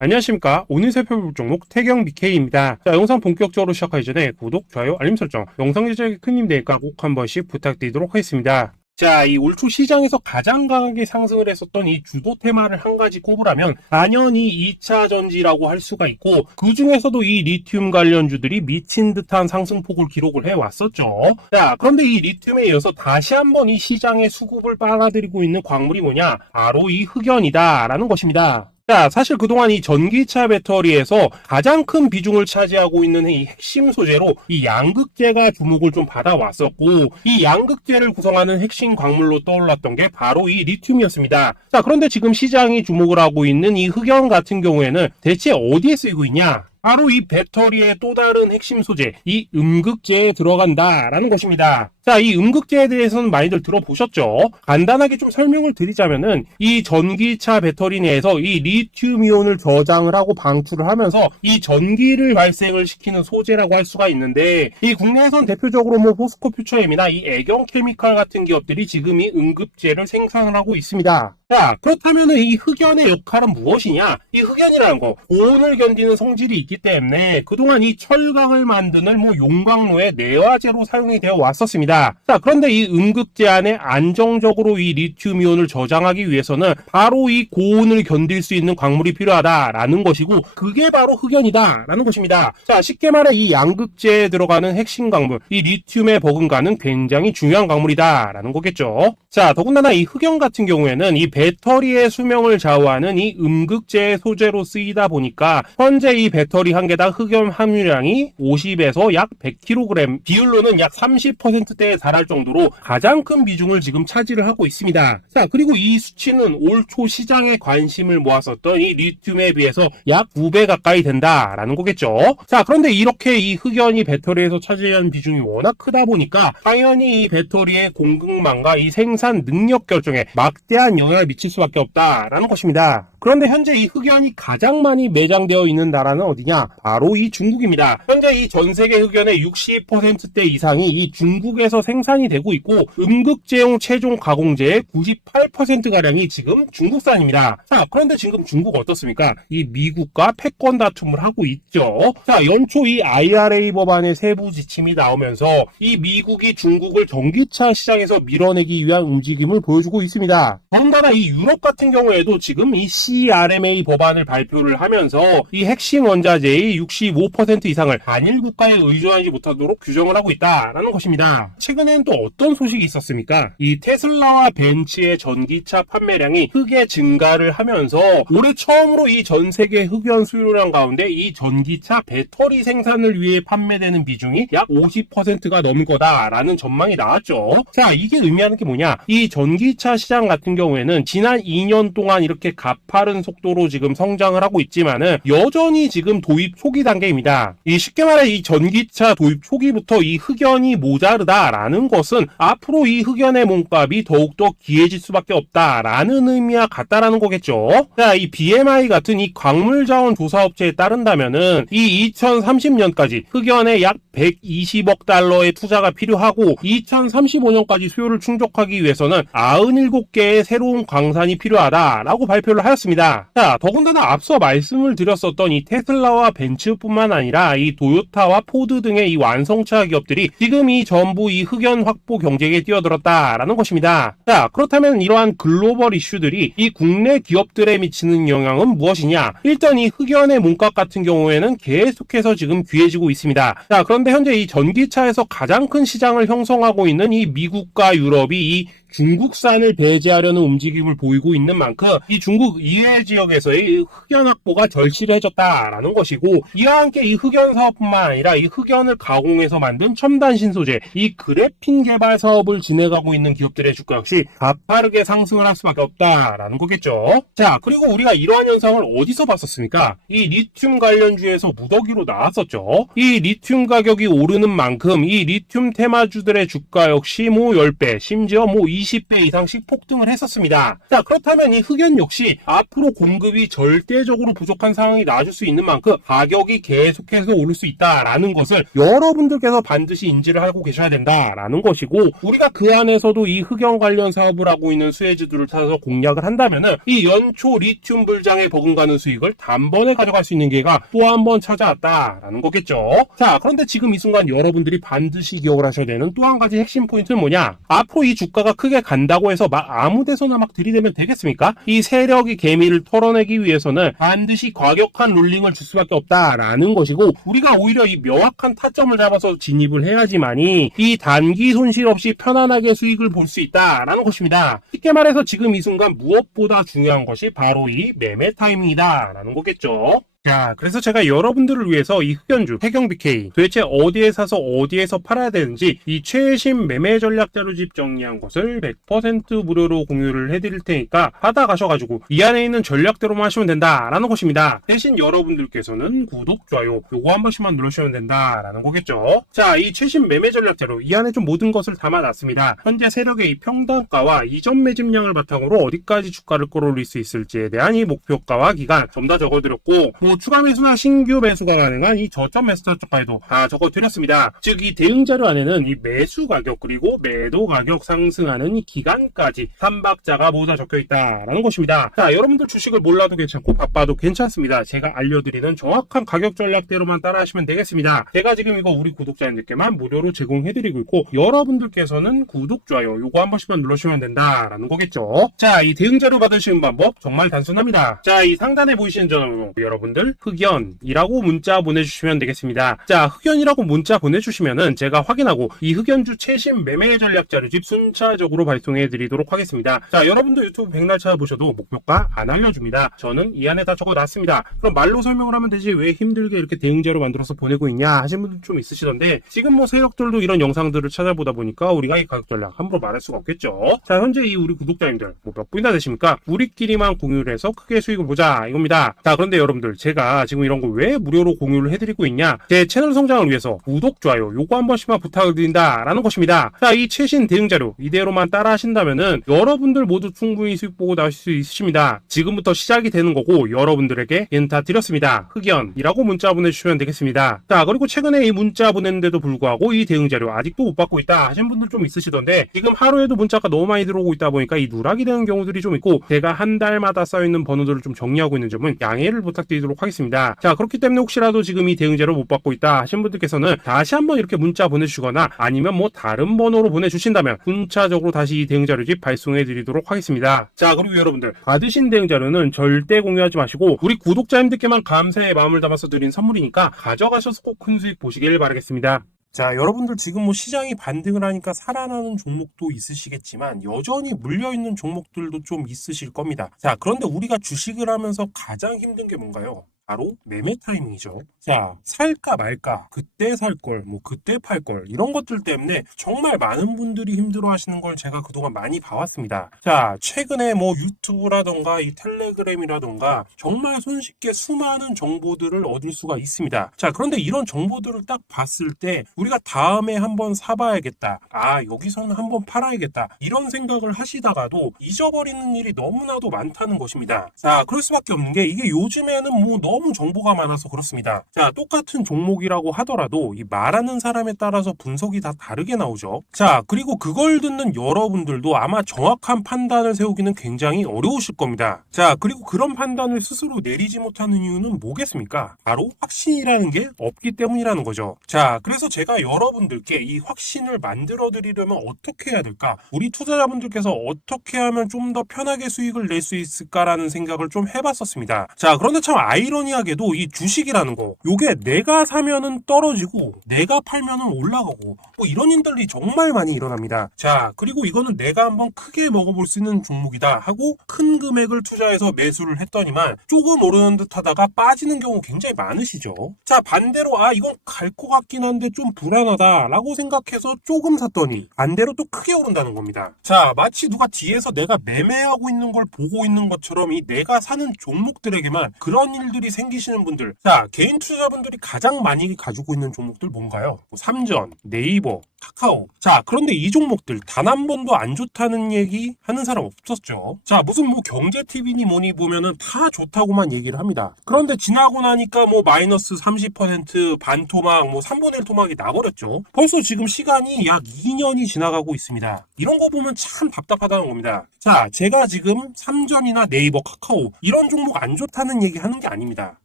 안녕하십니까. 오늘 살펴볼 종목 태경 BK입니다. 자, 영상 본격적으로 시작하기 전에 구독, 좋아요, 알림 설정, 영상 제작에 큰 힘 되니까 꼭 한 번씩 부탁드리도록 하겠습니다. 자, 이 올 초 시장에서 가장 강하게 상승을 했었던 이 주도 테마를 한 가지 꼽으라면 당연히 2차 전지라고 할 수가 있고 그 중에서도 이 리튬 관련주들이 미친 듯한 상승폭을 기록을 해왔었죠. 자, 그런데 이 리튬에 이어서 다시 한번 이 시장의 수급을 빨아들이고 있는 광물이 뭐냐? 바로 이 흑연이다라는 것입니다. 자, 사실 그동안 이 전기차 배터리에서 가장 큰 비중을 차지하고 있는 이 핵심 소재로 이 양극재가 주목을 좀 받아왔었고, 이 양극재를 구성하는 핵심 광물로 떠올랐던 게 바로 이 리튬이었습니다. 자, 그런데 지금 시장이 주목을 하고 있는 이 흑연 같은 경우에는 대체 어디에 쓰이고 있냐? 바로 이 배터리의 또 다른 핵심 소재, 이 음극재에 들어간다라는 것입니다. 자, 이 음극재에 대해서는 많이들 들어보셨죠? 간단하게 좀 설명을 드리자면은 이 전기차 배터리 내에서 이 리튬 이온을 저장을 하고 방출을 하면서 이 전기를 발생을 시키는 소재라고 할 수가 있는데 이 국내에선 대표적으로 뭐 포스코 퓨처엠이나 이 애경 케미칼 같은 기업들이 지금 이 음극재를 생산을 하고 있습니다. 자, 그렇다면 이 흑연의 역할은 무엇이냐? 이 흑연이라는 거, 고온을 견디는 성질이 있기 때문에 그동안 이 철강을 만드는 뭐 용광로의 내화재로 사용이 되어 왔었습니다. 자, 그런데 이 음극재 안에 안정적으로 이 리튬 이온을 저장하기 위해서는 바로 이 고온을 견딜 수 있는 광물이 필요하다라는 것이고 그게 바로 흑연이다라는 것입니다. 자, 쉽게 말해 이 양극재에 들어가는 핵심 광물, 이 리튬의 버금가는 굉장히 중요한 광물이다라는 거겠죠. 자, 더군다나 이 흑연 같은 경우에는 이 배터리의 수명을 좌우하는 이 음극재 소재로 쓰이다 보니까 현재 이 배터리 한 개당 흑연 함유량이 50에서 약 100kg 비율로는 약 30%대 에 달할 정도로 가장 큰 비중을 지금 차지를 하고 있습니다. 자 그리고 이 수치는 올 초 시장에 관심을 모았었던 이 리튬에 비해서 약 2배 가까이 된다라는 거겠죠. 자 그런데 이렇게 이 흑연이 배터리에서 차지하는 비중이 워낙 크다 보니까 당연히 이 배터리의 공급망과 이 생산 능력 결정에 막대한 영향을 미칠 수밖에 없다라는 것입니다. 그런데 현재 이 흑연이 가장 많이 매장되어 있는 나라는 어디냐? 바로 이 중국입니다. 현재 이 전 세계 흑연의 60%대 이상이 이 중국에 서 생산이 되고 있고 음극재용 최종 가공재의 98%가량이 지금 중국산입니다. 자, 그런데 지금 중국 어떻습니까? 이 미국과 패권 다툼을 하고 있죠. 자, 연초 이 IRA 법안의 세부 지침이 나오면서 이 미국이 중국을 전기차 시장에서 밀어내기 위한 움직임을 보여주고 있습니다. 더군다나 이 유럽 같은 경우에도 지금 이 CRMA 법안을 발표를 하면서 이 핵심 원자재의 65% 이상을 단일 국가에 의존하지 못하도록 규정을 하고 있다라는 것입니다. 최근엔 또 어떤 소식이 있었습니까? 이 테슬라와 벤츠의 전기차 판매량이 크게 증가를 하면서 올해 처음으로 이 전 세계 흑연 수요량 가운데 이 전기차 배터리 생산을 위해 판매되는 비중이 약 50%가 넘을 거다라는 전망이 나왔죠. 자, 이게 의미하는 게 뭐냐? 이 전기차 시장 같은 경우에는 지난 2년 동안 이렇게 가파른 속도로 지금 성장을 하고 있지만은 여전히 지금 도입 초기 단계입니다. 이 쉽게 말해 이 전기차 도입 초기부터 이 흑연이 모자르다 라는 것은 앞으로 이 흑연의 몸값이 더욱더 기해질 수밖에 없다라는 의미와 같다라는 거겠죠. 자, 이 BMI 같은 이 광물 자원 조사 업체에 따른다면은 이 2030년까지 흑연에 약 120억 달러의 투자가 필요하고 2035년까지 수요를 충족하기 위해서는 97개의 새로운 광산이 필요하다라고 발표를 하였습니다. 자, 더군다나 앞서 말씀을 드렸었던 이 테슬라와 벤츠뿐만 아니라 이 도요타와 포드 등의 이 완성차 기업들이 지금 이 전부 이 흑연 확보 경쟁에 뛰어들었다라는 것입니다. 자, 그렇다면 이러한 글로벌 이슈들이 이 국내 기업들에 미치는 영향은 무엇이냐? 일단 이 흑연의 몸값 같은 경우에는 계속해서 지금 귀해지고 있습니다. 자, 그런데 현재 이 전기차에서 가장 큰 시장을 형성하고 있는 이 미국과 유럽이 이 중국산을 배제하려는 움직임을 보이고 있는 만큼 이 중국 이외 지역에서의 흑연 확보가 절실해졌다라는 것이고 이와 함께 이 흑연 사업뿐만 아니라 이 흑연을 가공해서 만든 첨단 신소재 이 그래핀 개발 사업을 진행하고 있는 기업들의 주가 역시 가파르게 상승을 할 수밖에 없다라는 거겠죠. 자 그리고 우리가 이러한 현상을 어디서 봤었습니까? 이 리튬 관련주에서 무더기로 나왔었죠. 이 리튬 가격이 오르는 만큼 이 리튬 테마주들의 주가 역시 뭐 10배 심지어 뭐 20배 이상씩 폭등을 했었습니다. 자, 그렇다면 이 흑연 역시 앞으로 공급이 절대적으로 부족한 상황이 나아질 수 있는 만큼 가격이 계속해서 오를 수 있다라는 것을 여러분들께서 반드시 인지를 하고 계셔야 된다라는 것이고 우리가 그 안에서도 이 흑연 관련 사업을 하고 있는 수혜주들을 찾아서 공략을 한다면은 이 연초 리튬 불장에 버금가는 수익을 단번에 가져갈 수 있는 기회가 또 한 번 찾아왔다라는 거겠죠. 자, 그런데 지금 이 순간 여러분들이 반드시 기억을 하셔야 되는 또 한 가지 핵심 포인트는 뭐냐? 앞으로 이 주가가 크게 간다고 해서 막 아무 데서나 막 들이대면 되겠습니까? 이 세력이 개미를 털어내기 위해서는 반드시 과격한 롤링을 줄 수밖에 없다라는 것이고 우리가 오히려 이 명확한 타점을 잡아서 진입을 해야지만이 이 단기 손실 없이 편안하게 수익을 볼 수 있다라는 것입니다. 쉽게 말해서 지금 이 순간 무엇보다 중요한 것이 바로 이 매매 타이밍이다라는 거겠죠. 자, 그래서 제가 여러분들을 위해서 이 흑연주, 해경 BK 도대체 어디에 사서 어디에서 팔아야 되는지 이 최신 매매 전략 자료집 정리한 것을 100% 무료로 공유를 해드릴 테니까 받아가셔가지고 이 안에 있는 전략대로만 하시면 된다라는 것입니다. 대신 여러분들께서는 구독, 좋아요 요거 한 번씩만 누르시면 된다라는 거겠죠. 자, 이 최신 매매 전략 자료 이 안에 좀 모든 것을 담아놨습니다. 현재 세력의 이 평단가와 이전 매집량을 바탕으로 어디까지 주가를 끌어올릴 수 있을지에 대한 이 목표가와 기간 전부 다 적어드렸고 뭐 추가 매수나 신규 매수가 가능한 이 저점 매수 저점까지도 다 적어드렸습니다. 즉 이 대응 자료 안에는 이 매수 가격 그리고 매도 가격 상승하는 이 기간까지 3박자가 모두 다 적혀 있다라는 것입니다. 자 여러분들 주식을 몰라도 괜찮고 바빠도 괜찮습니다. 제가 알려드리는 정확한 가격 전략대로만 따라하시면 되겠습니다. 제가 지금 이거 우리 구독자님들께만 무료로 제공해드리고 있고 여러분들께서는 구독 좋아요 요거 한 번씩만 눌러주시면 된다라는 거겠죠. 자 이 대응 자료 받으시는 방법 정말 단순합니다. 자 이 상단에 보이시는 전화번호 여러분들 흑연이라고 문자 보내주시면 되겠습니다. 자, 흑연이라고 문자 보내주시면은 제가 확인하고 이 흑연주 최신 매매 전략 자료집 순차적으로 발송해 드리도록 하겠습니다. 자, 여러분도 유튜브 백날 찾아보셔도 목표가 안 알려줍니다. 저는 이 안에 다 적어놨습니다. 그럼 말로 설명을 하면 되지 왜 힘들게 이렇게 대응 자료 만들어서 보내고 있냐 하신 분들 좀 있으시던데 지금 뭐 세력들도 이런 영상들을 찾아보다 보니까 우리가 이 가격 전략 함부로 말할 수가 없겠죠. 자, 현재 이 우리 구독자님들 뭐 몇 분이나 되십니까? 우리끼리만 공유를 해서 크게 수익을 보자 이겁니다. 자, 그런데 여러분들 제가 지금 이런 거 왜 무료로 공유를 해드리고 있냐? 제 채널 성장을 위해서 구독, 좋아요 요거 한 번씩만 부탁을 드린다 라는 것입니다. 자, 이 최신 대응 자료 이대로만 따라 하신다면은 여러분들 모두 충분히 수익 보고 나실 수 있으십니다. 지금부터 시작이 되는 거고 여러분들에게 다 드렸습니다. 흑연이라고 문자 보내주시면 되겠습니다. 자, 그리고 최근에 이 문자 보냈는데도 불구하고 이 대응 자료 아직도 못 받고 있다 하신 분들 좀 있으시던데 지금 하루에도 문자가 너무 많이 들어오고 있다 보니까 이 누락이 되는 경우들이 좀 있고 제가 한 달마다 쌓여있는 번호들을 좀 정리하고 있는 점은 양해를 부탁드리도록 하겠습니다. 자, 그렇기 때문에 혹시라도 지금 이 대응제로 못 받고 있다 하신 분들께서는 다시 한번 이렇게 문자 보내주시거나 아니면 뭐 다른 번호로 보내주신다면 순차적으로 다시 이 대응자료집 발송해 드리도록 하겠습니다. 자, 그리고 여러분들 받으신 대응자료는 절대 공유하지 마시고 우리 구독자님들께만 감사의 마음을 담아서 드린 선물이니까 가져가셔서 꼭 큰 수익 보시길 바라겠습니다. 자, 여러분들 지금 뭐 시장이 반등을 하니까 살아나는 종목도 있으시겠지만 여전히 물려있는 종목들도 좀 있으실 겁니다. 자, 그런데 우리가 주식을 하면서 가장 힘든 게 뭔가요? 바로 매매 타이밍이죠. 자, 살까 말까, 그때 살 걸, 뭐 그때 팔 걸, 이런 것들 때문에 정말 많은 분들이 힘들어 하시는 걸 제가 그동안 많이 봐왔습니다. 자, 최근에 뭐 유튜브라던가 이 텔레그램이라던가 정말 손쉽게 수많은 정보들을 얻을 수가 있습니다. 자, 그런데 이런 정보들을 딱 봤을 때 우리가 다음에 한번 사봐야겠다. 아, 여기서는 한번 팔아야겠다. 이런 생각을 하시다가도 잊어버리는 일이 너무나도 많다는 것입니다. 자, 그럴 수밖에 없는 게 이게 요즘에는 뭐 너무 정보가 많아서 그렇습니다. 자, 똑같은 종목이라고 하더라도 이 말하는 사람에 따라서 분석이 다 다르게 나오죠. 자, 그리고 그걸 듣는 여러분들도 아마 정확한 판단을 세우기는 굉장히 어려우실 겁니다. 자, 그리고 그런 판단을 스스로 내리지 못하는 이유는 뭐겠습니까? 바로 확신이라는 게 없기 때문이라는 거죠. 자, 그래서 제가 여러분들께 이 확신을 만들어 드리려면 어떻게 해야 될까? 우리 투자자분들께서 어떻게 하면 좀 더 편하게 수익을 낼 수 있을까라는 생각을 좀 해봤었습니다. 자, 그런데 참 아이러니 하게도 이 주식이라는 거, 요게 내가 사면은 떨어지고 내가 팔면은 올라가고 뭐 이런 일들이 정말 많이 일어납니다. 자, 그리고 이거는 내가 한번 크게 먹어볼 수 있는 종목이다 하고 큰 금액을 투자해서 매수를 했더니만 조금 오르는 듯 하다가 빠지는 경우 굉장히 많으시죠. 자, 반대로 아, 이건 갈 것 같긴 한데 좀 불안하다 라고 생각해서 조금 샀더니 반대로 또 크게 오른다는 겁니다. 자, 마치 누가 뒤에서 내가 매매하고 있는 걸 보고 있는 것처럼 이 내가 사는 종목들에게만 그런 일들이 생기시는 분들. 자, 개인 투자분들이 가장 많이 가지고 있는 종목들 뭔가요? 뭐 삼전, 네이버, 카카오. 자, 그런데 이 종목들 단 한 번도 안 좋다는 얘기 하는 사람 없었죠. 자, 무슨 뭐 경제 TV니 뭐니 보면은 다 좋다고만 얘기를 합니다. 그런데 지나고 나니까 뭐 마이너스 30% 반토막, 뭐 3분의 1 토막이 나버렸죠. 벌써 지금 시간이 약 2년이 지나가고 있습니다. 이런 거 보면 참 답답하다는 겁니다. 자, 제가 지금 삼전이나 네이버, 카카오 이런 종목 안 좋다는 얘기 하는 게 아닙니다.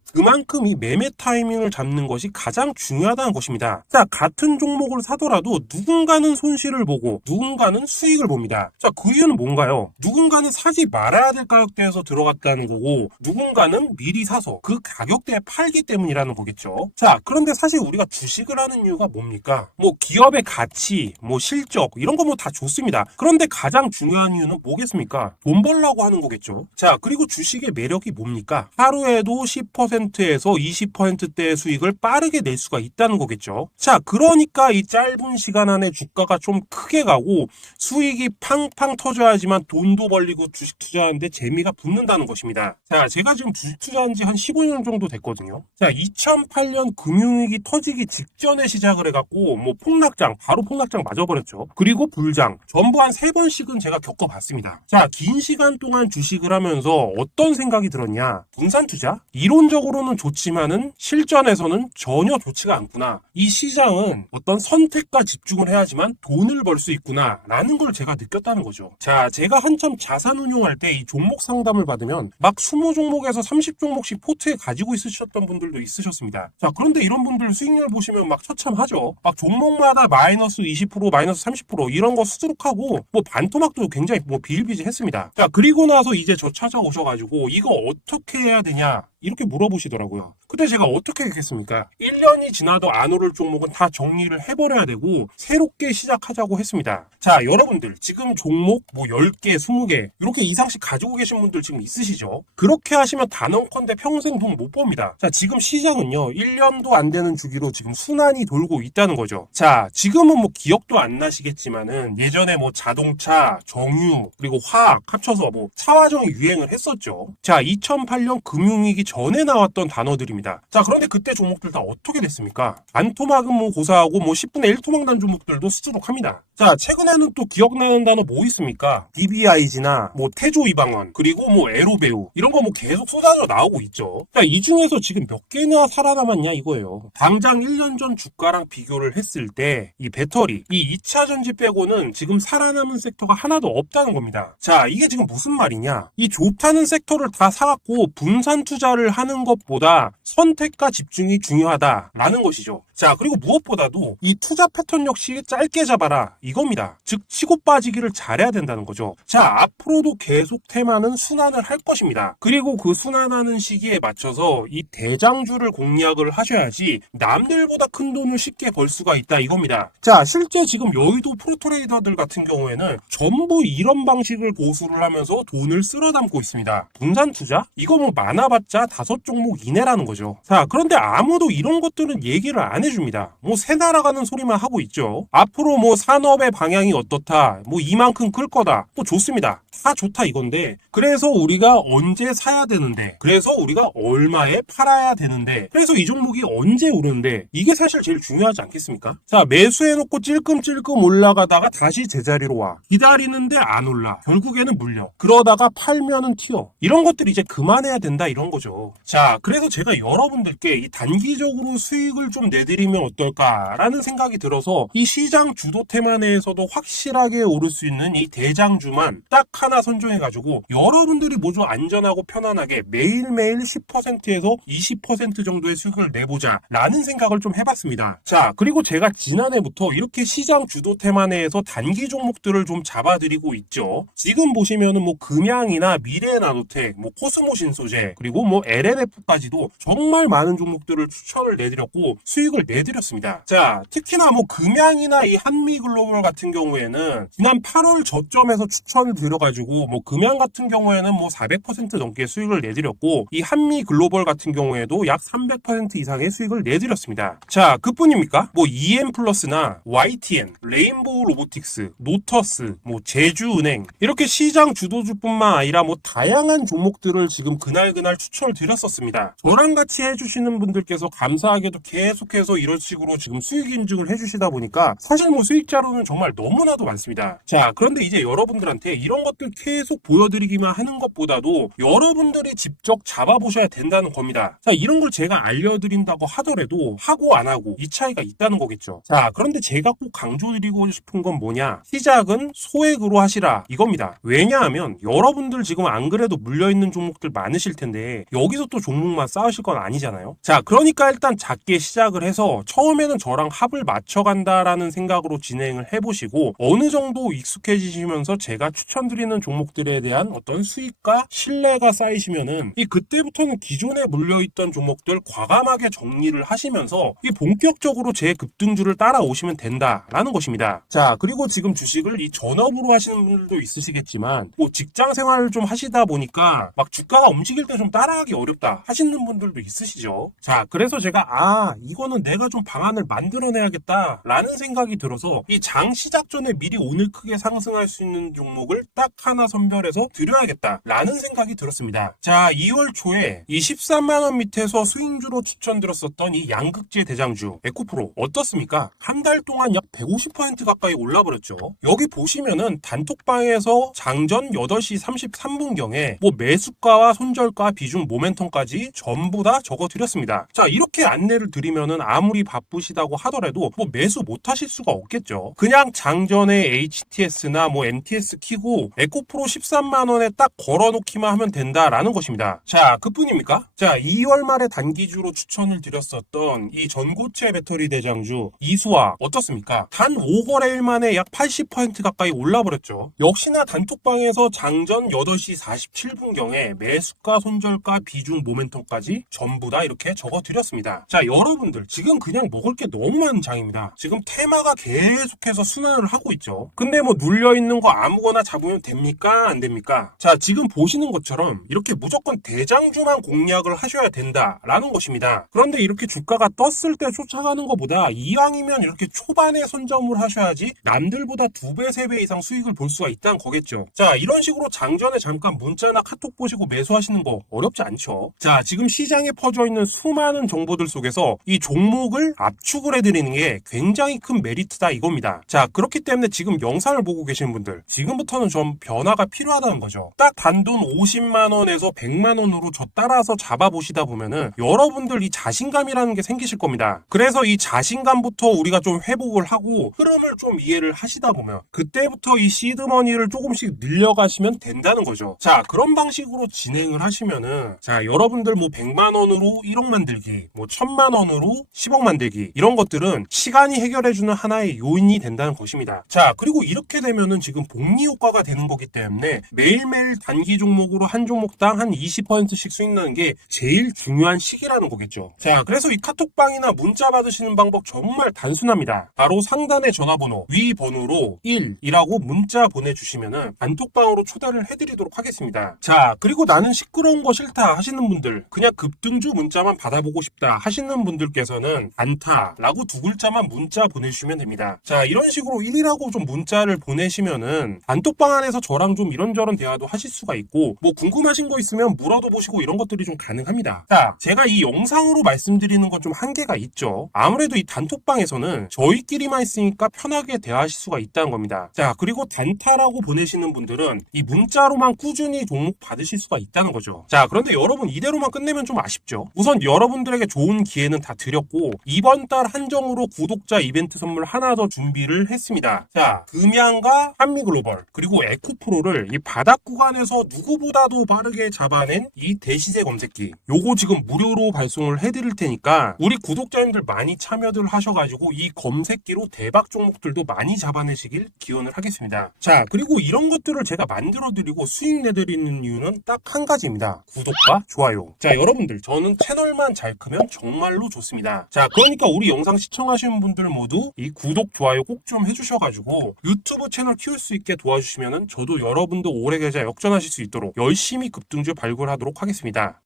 그만큼 이 매매 타이밍을 잡는 것이 가장 중요하다는 것입니다. 자, 같은 종목을 사더라도 누군가는 손실을 보고 누군가는 수익을 봅니다. 자, 그 이유는 뭔가요? 누군가는 사지 말아야 될 가격대에서 들어갔다는 거고 누군가는 미리 사서 그 가격대에 팔기 때문이라는 거겠죠. 자, 그런데 사실 우리가 주식을 하는 이유가 뭡니까? 뭐 기업의 가치, 뭐 실적 이런 거 뭐 다 좋습니다. 그런데 가장 중요한 이유는 뭐겠습니까? 돈 벌라고 하는 거겠죠. 자, 그리고 주식의 매력이 뭡니까? 하루에도 10% 에서 20%대의 수익을 빠르게 낼 수가 있다는 거겠죠. 자, 그러니까 이 짧은 시간 안에 주가가 좀 크게 가고 수익이 팡팡 터져야지만 돈도 벌리고 주식 투자하는데 재미가 붙는다는 것입니다. 자, 제가 지금 주식 투자한 지 한 15년 정도 됐거든요. 자, 2008년 금융위기 터지기 직전에 시작을 해갖고 뭐 폭락장, 바로 폭락장 맞아버렸죠. 그리고 불장, 전부 한 세 번씩은 제가 겪어봤습니다. 자, 긴 시간 동안 주식을 하면서 어떤 생각이 들었냐? 분산 투자? 이론적으로 는 좋지만은 실전에서는 전혀 좋지가 않구나. 이 시장은 어떤 선택과 집중을 해야지만 돈을 벌 수 있구나. 라는 걸 제가 느꼈다는 거죠. 자, 제가 한참 자산 운용할 때 이 종목 상담을 받으면 막 20종목에서 30종목씩 포트에 가지고 있으셨던 분들도 있으셨습니다. 자, 그런데 이런 분들 수익률 보시면 막 처참하죠. 막 종목마다 마이너스 20%, 마이너스 30% 이런 거 수두룩하고 뭐 반토막도 굉장히 뭐 비일비재했습니다. 자, 그리고 나서 이제 저 찾아오셔가지고 이거 어떻게 해야 되냐? 이렇게 물어보시더라고요. 그때 제가 어떻게 했겠습니까? 1년이 지나도 안 오를 종목은 다 정리를 해버려야 되고 새롭게 시작하자고 했습니다. 자, 여러분들 지금 종목 뭐 10개, 20개 이렇게 이상씩 가지고 계신 분들 지금 있으시죠? 그렇게 하시면 단언컨대 평생 돈 못 법니다. 자, 지금 시장은요. 1년도 안 되는 주기로 지금 순환이 돌고 있다는 거죠. 자, 지금은 뭐 기억도 안 나시겠지만은 예전에 뭐 자동차, 정유, 그리고 화학 합쳐서 뭐 차화정이 유행을 했었죠. 자, 2008년 금융위기 전에 나왔던 단어들입니다. 자, 그런데 그때 종목들 다 어떻게 됐습니까? 반토막은 뭐 고사하고 뭐 10분의 1 토막 난 종목들도 수두룩합니다. 자, 최근에는 또 기억나는 단어 뭐 있습니까? DBIG나 뭐 태조 이방원 그리고 뭐 에로배우 이런 거 뭐 계속 쏟아져 나오고 있죠. 자, 이 중에서 지금 몇 개나 살아남았냐 이거예요. 당장 1년 전 주가랑 비교를 했을 때 이 배터리, 이 2차 전지 빼고는 지금 살아남은 섹터가 하나도 없다는 겁니다. 자, 이게 지금 무슨 말이냐? 이 좋다는 섹터를 다 사갖고 분산 투자를 하는 것보다 선택과 집중이 중요하다라는 것이죠. 자, 그리고 무엇보다도 이 투자 패턴 역시 짧게 잡아라 이겁니다. 즉 치고 빠지기를 잘해야 된다는 거죠. 자, 앞으로도 계속 테마는 순환을 할 것입니다. 그리고 그 순환하는 시기에 맞춰서 이 대장주를 공략을 하셔야지 남들보다 큰 돈을 쉽게 벌 수가 있다 이겁니다. 자, 실제 지금 여의도 프로트레이더들 같은 경우에는 전부 이런 방식을 고수를 하면서 돈을 쓸어 담고 있습니다. 분산 투자? 이거 뭐 많아봤자 다섯 종목 이내라는 거죠. 자, 그런데 아무도 이런 것들은 얘기를 안 해줍니다. 뭐새 날아가는 소리만 하고 있죠. 앞으로 뭐 산업의 방향이 어떻다, 뭐 이만큼 클 거다, 뭐 좋습니다. 다 좋다 이건데 그래서 우리가 언제 사야 되는데 그래서 우리가 얼마에 팔아야 되는데 그래서 이 종목이 언제 오르는데 이게 사실 제일 중요하지 않겠습니까? 자 매수해놓고 찔끔찔끔 올라가다가 다시 제자리로 와 기다리는데 안 올라 결국에는 물려 그러다가 팔면은 튀어 이런 것들 이제 그만해야 된다 이런 거죠 자 그래서 제가 여러분들께 이 단기적으로 수익을 좀 내드리 면 어떨까라는 생각이 들어서 이 시장 주도 테마 내에서도 확실하게 오를 수 있는 이 대장주만 딱 하나 선정해가지고 여러분들이 모두 안전하고 편안하게 매일매일 10%에서 20% 정도의 수익을 내보자 라는 생각을 좀 해봤습니다. 자 그리고 제가 지난해부터 이렇게 시장 주도 테마 내에서 단기 종목들을 좀 잡아드리고 있죠. 지금 보시면은 뭐 금양이나 미래나노텍, 뭐 코스모 신소재 그리고 뭐 LNF까지도 정말 많은 종목들을 추천을 내드렸고 수익을 내드렸습니다. 자 특히나 뭐 금양이나 이 한미글로벌 같은 경우에는 지난 8월 저점에서 추천을 드려가지고 뭐 금양 같은 경우에는 뭐 400% 넘게 수익을 내드렸고 이 한미 글로벌 같은 경우에도 약 300% 이상의 수익을 내드렸습니다. 자 그뿐입니까? 뭐 EM 플러스나 YTN, 레인보우 로보틱스, 노터스, 뭐 제주은행 이렇게 시장 주도주뿐만 아니라 뭐 다양한 종목들을 지금 그날 그날 추천을 드렸었습니다. 저랑 같이 해주시는 분들께서 감사하게도 계속해서 해서 이런 식으로 지금 수익 인증을 해주시다 보니까 사실 뭐 수익 자료는 정말 너무나도 많습니다. 자, 그런데 이제 여러분들한테 이런 것들 계속 보여드리기만 하는 것보다도 여러분들이 직접 잡아보셔야 된다는 겁니다. 자, 이런 걸 제가 알려드린다고 하더라도 하고 안 하고 이 차이가 있다는 거겠죠. 자, 그런데 제가 꼭 강조드리고 싶은 건 뭐냐? 시작은 소액으로 하시라 이겁니다. 왜냐하면 여러분들 지금 안 그래도 물려있는 종목들 많으실 텐데 여기서 또 종목만 쌓으실 건 아니잖아요. 자, 그러니까 일단 작게 시작을 해서 처음에는 저랑 합을 맞춰간다라는 생각으로 진행을 해보시고 어느 정도 익숙해지시면서 제가 추천드리는 종목들에 대한 어떤 수익과 신뢰가 쌓이시면은 이 그때부터는 기존에 물려있던 종목들 과감하게 정리를 하시면서 이 본격적으로 제 급등주를 따라오시면 된다라는 것입니다. 자, 그리고 지금 주식을 이 전업으로 하시는 분들도 있으시겠지만 뭐 직장 생활을 좀 하시다 보니까 막 주가가 움직일 때 좀 따라하기 어렵다 하시는 분들도 있으시죠. 자, 그래서 제가 아, 이거는 내가 좀 방안을 만들어내야겠다 라는 생각이 들어서 이 장 시작 전에 미리 오늘 크게 상승할 수 있는 종목을 딱 하나 선별해서 드려야겠다 라는 생각이 들었습니다. 자, 2월 초에 이 13만원 밑에서 스윙주로 추천드렸었던 이 양극재 대장주 에코프로 어떻습니까? 한 달 동안 약 150% 가까이 올라버렸죠. 여기 보시면은 단톡방에서 장전 8시 33분경에 뭐 매수가와 손절가 비중 모멘텀까지 전부 다 적어 드렸습니다. 자, 이렇게 안내를 드리면은 아무 리 바쁘시다고 하더라도 뭐 매수 못 하실 수가 없겠죠. 그냥 장전에 HTS나 뭐 MTS 키고 에코프로 13만 원에 딱 걸어 놓기만 하면 된다라는 것입니다. 자, 그뿐입니까? 자, 2월 말에 단기주로 추천을 드렸었던 이 전고체 배터리 대장주 이수와 어떻습니까? 단 5거래일 만에 약 80% 가까이 올라버렸죠. 역시나 단톡방에서 장전 8시 47분경에 매수가 손절가 비중 모멘텀까지 전부 다 이렇게 적어 드렸습니다. 자, 여러분들 지금 그냥 먹을 게 너무 많은 장입니다. 지금 테마가 계속해서 순환을 하고 있죠. 근데 뭐 눌려 있는 거 아무거나 잡으면 됩니까? 안 됩니까? 자, 지금 보시는 것처럼 이렇게 무조건 대장주만 공략을 하셔야 된다라는 것입니다. 그런데 이렇게 주가가 떴을 때 쫓아가는 것보다 이왕이면 이렇게 초반에 선점을 하셔야지 남들보다 두 배, 세 배 이상 수익을 볼 수가 있다는 거겠죠. 자, 이런 식으로 장전에 잠깐 문자나 카톡 보시고 매수하시는 거 어렵지 않죠. 자, 지금 시장에 퍼져 있는 수많은 정보들 속에서 이 종목 을 압축을 해드리는 게 굉장히 큰 메리트다 이겁니다. 자, 그렇기 때문에 지금 영상을 보고 계시는 분들, 지금부터는 좀 변화가 필요하다는 거죠. 딱 단돈 50만 원에서 100만 원으로 저 따라서 잡아보시다 보면은 여러분들 이 자신감이라는 게 생기실 겁니다. 그래서 이 자신감부터 우리가 좀 회복을 하고 흐름을 좀 이해를 하시다 보면 그때부터 이 시드머니를 조금씩 늘려가시면 된다는 거죠. 자, 그런 방식으로 진행을 하시면은 자, 여러분들 뭐 100만 원으로 1억 만들기, 뭐 1000만 원으로 10억 만들기 이런 것들은 시간이 해결해주는 하나의 요인이 된다는 것입니다. 자, 그리고 이렇게 되면은 지금 복리 효과가 되는 거기 때문에 매일매일 단기 종목으로 한 종목당 한 20%씩 수익 나는 게 제일 중요한 시기라는 거겠죠. 자, 그래서 이 카톡방이나 문자 받으시는 방법 정말 단순합니다. 바로 상단의 전화번호 위 번호로 1이라고 문자 보내주시면은 단톡방으로 초대를 해드리도록 하겠습니다. 자, 그리고 나는 시끄러운 거 싫다 하시는 분들, 그냥 급등주 문자만 받아보고 싶다 하시는 분들께서는 안타라고 두 글자만 문자 보내주시면 됩니다. 자, 이런 식으로 1이라고 좀 문자를 보내시면은 단톡방 안에서 저랑 좀 이런저런 대화도 하실 수가 있고, 뭐 궁금하신 거 있으면 물어도 보시고 이런 것들이 좀 가능합니다. 자, 제가 이 영상으로 말씀드리는 건 좀 한계가 있죠. 아무래도 이 단톡방에서는 저희끼리만 있으니까 편하게 대화하실 수가 있다는 겁니다. 자, 그리고 단타라고 보내시는 분들은 이 문자로만 꾸준히 종목 받으실 수가 있다는 거죠. 자, 그런데 여러분 이대로만 끝내면 좀 아쉽죠. 우선 여러분들에게 좋은 기회는 다 드렸 고 이번 달 한정으로 구독자 이벤트 선물 하나 더 준비를 했습니다. 자, 금양과 한미글로벌 그리고 에코프로를 이 바닥 구간에서 누구보다도 빠르게 잡아낸 이 대시세 검색기 요거 지금 무료로 발송을 해드릴 테니까 우리 구독자님들 많이 참여들 하셔가지고 이 검색기로 대박 종목들도 많이 잡아내시길 기원을 하겠습니다. 자, 그리고 이런 것들을 제가 만들어드리고 수익 내드리는 이유는 딱 한 가지입니다. 구독과 좋아요. 자, 여러분들, 저는 채널만 잘 크면 정말로 좋습니다. 자, 그러니까 우리 영상 시청하시는 분들 모두 이 구독, 좋아요 꼭 좀 해주셔가지고 유튜브 채널 키울 수 있게 도와주시면은 저도 여러분도 오래 계좌 역전하실 수 있도록 열심히 급등주 발굴하도록 하겠습니다.